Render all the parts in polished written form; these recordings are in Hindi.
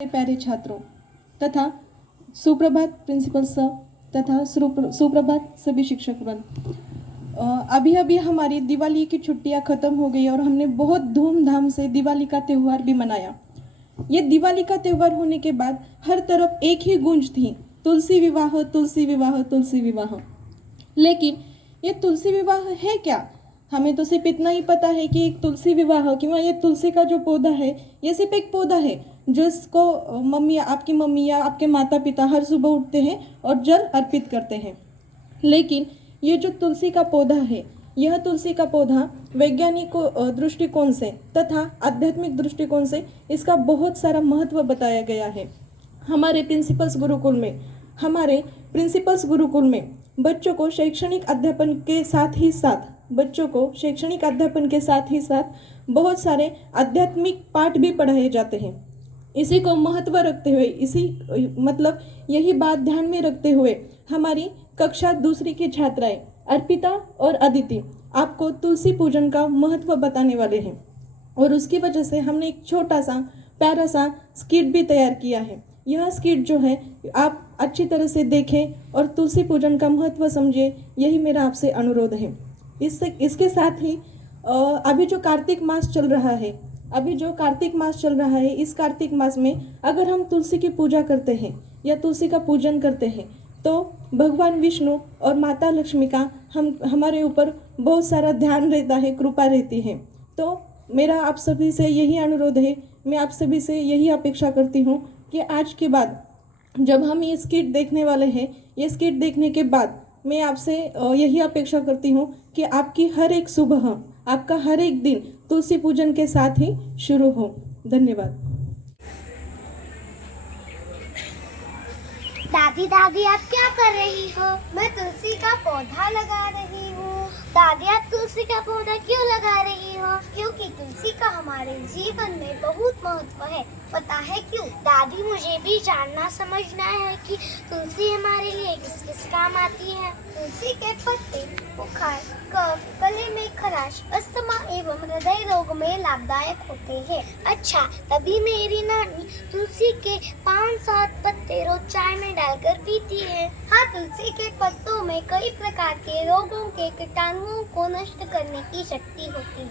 प्यारे छात्रों तथा सुप्रभात प्रिंसिपल सर तथा सुप्रभात सभी शिक्षकगण। अभी अभी हमारी दिवाली की छुट्टियां खत्म हो गई और हमने बहुत धूमधाम से दिवाली का त्यौहार भी मनाया। ये दिवाली का त्यौहार होने के बाद हर तरफ एक ही गूंज थी, तुलसी विवाह तुलसी विवाह तुलसी विवाह। लेकिन ये तुलसी विवाह है क्या? हमें तो सिर्फ इतना ही पता है कि एक तुलसी विवाह कि ये तुलसी का जो पौधा है ये सिर्फ एक पौधा है जिसको आपकी मम्मी या आपके माता पिता हर सुबह उठते हैं और जल अर्पित करते हैं। लेकिन ये जो तुलसी का पौधा है, यह तुलसी का पौधा वैज्ञानिक दृष्टिकोण से तथा आध्यात्मिक दृष्टिकोण से इसका बहुत सारा महत्व बताया गया है। हमारे प्रिंसिपल्स गुरुकुल में बच्चों को शैक्षणिक अध्यापन के साथ बहुत सारे आध्यात्मिक पाठ भी पढ़ाए जाते हैं। इसी को महत्व रखते हुए यही बात ध्यान में रखते हुए हमारी कक्षा दूसरी की छात्राएं अर्पिता और अदिति आपको तुलसी पूजन का महत्व बताने वाले हैं और उसकी वजह से हमने एक छोटा सा प्यारा सा स्किट भी तैयार किया है। यह स्किट जो है आप अच्छी तरह से देखें और तुलसी पूजन का महत्व समझें, यही मेरा आपसे अनुरोध है। इसके साथ ही अभी जो कार्तिक मास चल रहा है, इस कार्तिक मास में अगर हम तुलसी की पूजा करते हैं या तुलसी का पूजन करते हैं तो भगवान विष्णु और माता लक्ष्मी का हमारे ऊपर बहुत सारा ध्यान रहता है, कृपा रहती है। तो मेरा आप सभी से यही अनुरोध है, मैं आप सभी से यही अपेक्षा करती हूँ कि आज के बाद जब हम ये स्किट देखने वाले हैं, ये स्किट देखने के बाद मैं आपसे यही अपेक्षा करती हूँ कि आपकी हर एक सुबह, आपका हर एक दिन तुलसी पूजन के साथ ही शुरू हो। धन्यवाद। दादी दादी आप क्या कर रही हो? मैं तुलसी का पौधा लगा रही हूँ। दादी आप तुलसी का पौधा क्यों लगा रही हो? क्योंकि तुलसी का हमारे जीवन में बहुत महत्व है। पता है क्यों? दादी मुझे भी जानना समझना है कि तुलसी हमारे लिए किस किस काम आती है। तुलसी के पत्ते बुखार, कफ, गले में खराश, अस्थमा एवं हृदय रोग में लाभदायक होते हैं। अच्छा, तभी मेरी नानी तुलसी के 5-7 पत्ते रोज चाय में डालकर पीती है। हाँ, तुलसी के पत्तों में कई प्रकार के रोगों के कीटाणुओं को नष्ट करने की शक्ति होती है।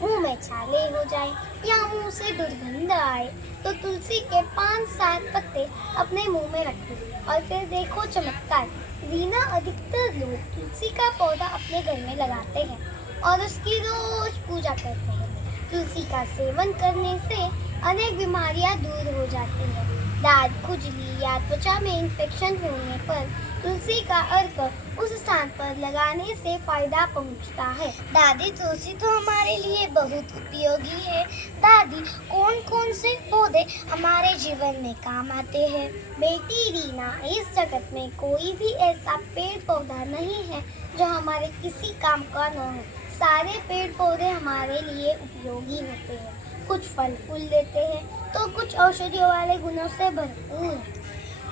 मुंह में छाले हो जाए या मुंह से दुर्गंध आए तो तुलसी के 5-7 पत्ते अपने मुंह में रखें और फिर देखो चमत्कार। रीना, अधिकतर लोग तुलसी का पौधा अपने घर में लगाते हैं और उसकी रोज पूजा करते हैं। तुलसी का सेवन करने से अनेक बीमारियां दूर हो जाती हैं। दांत, खुजली या त्वचा में इन्फेक्शन होने पर तुलसी का अर्क उस स्थान पर लगाने से फायदा पहुंचता है। दादी, तुलसी तो हमारे लिए बहुत उपयोगी है। दादी, कौन कौन से पौधे हमारे जीवन में काम आते हैं? बेटी रीना, इस जगत में कोई भी ऐसा पेड़ पौधा नहीं है जो हमारे किसी काम का न हो। सारे पेड़ पौधे हमारे लिए उपयोगी होते हैं। कुछ फल फूल देते हैं तो कुछ औषधियों वाले गुणों से भरपूर।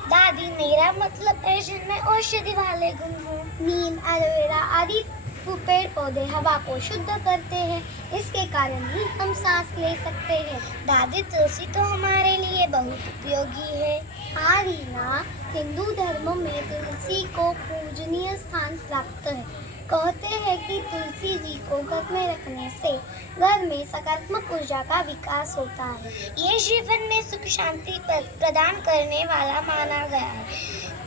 दादी, मेरा मतलब है जिनमें औषधि वाले गुण हो। नीम, एलोवेरा आदि पेड़ पौधे हवा को शुद्ध करते हैं, इसके कारण ही हम सांस ले सकते हैं। दादी, तुलसी तो हमारे लिए बहुत उपयोगी है। हाँ रीना, हिंदू धर्म में तुलसी को पूजनीय स्थान प्राप्त है। कहते हैं कि तुलसी जी को घर में रखने से घर में सकारात्मक ऊर्जा का विकास होता है। ये जीवन में सुख शांति प्रदान करने वाला माना गया है।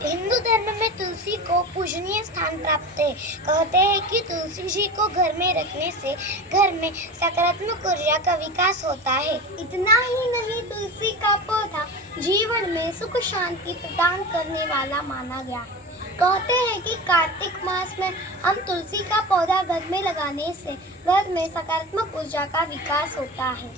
हिंदू धर्म में तुलसी को पूजनीय स्थान प्राप्त है। कहते हैं कि तुलसी जी को घर में रखने से घर में सकारात्मक ऊर्जा का विकास होता है। इतना ही नहीं, तुलसी का पौधा जीवन में सुख शांति प्रदान करने वाला माना गया है। कहते हैं कि कार्तिक मास में हम तुलसी का पौधा घर में लगाने से घर में सकारात्मक ऊर्जा का विकास होता है।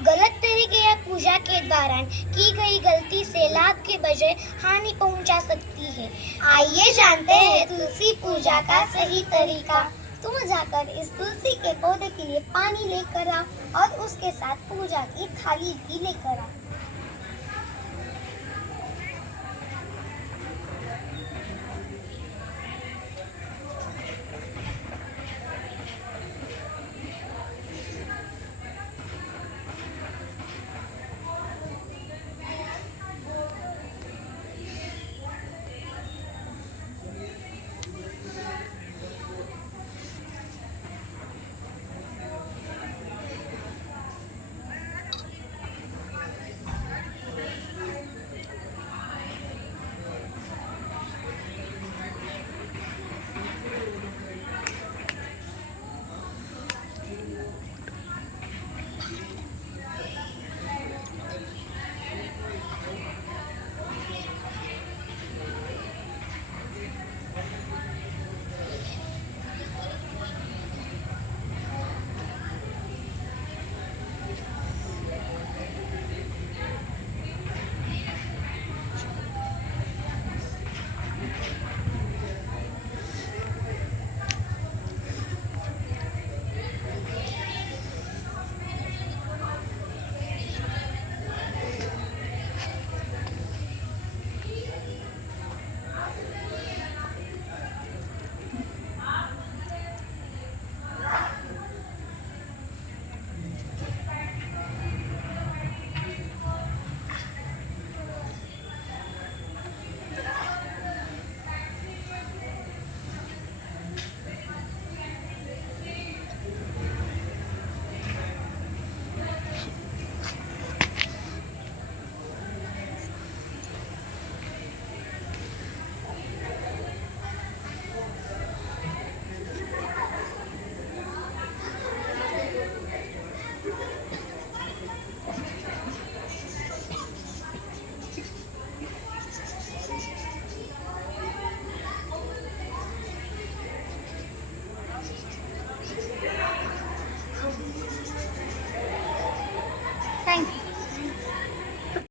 गलत तरीके या पूजा के दौरान की गई गलती से लाभ के बजाय हानि पहुंचा सकती है। आइए जानते हैं तुलसी पूजा का सही तरीका। तुम जाकर इस तुलसी के पौधे के लिए पानी लेकर आओ और उसके साथ पूजा की थाली भी लेकर आओ।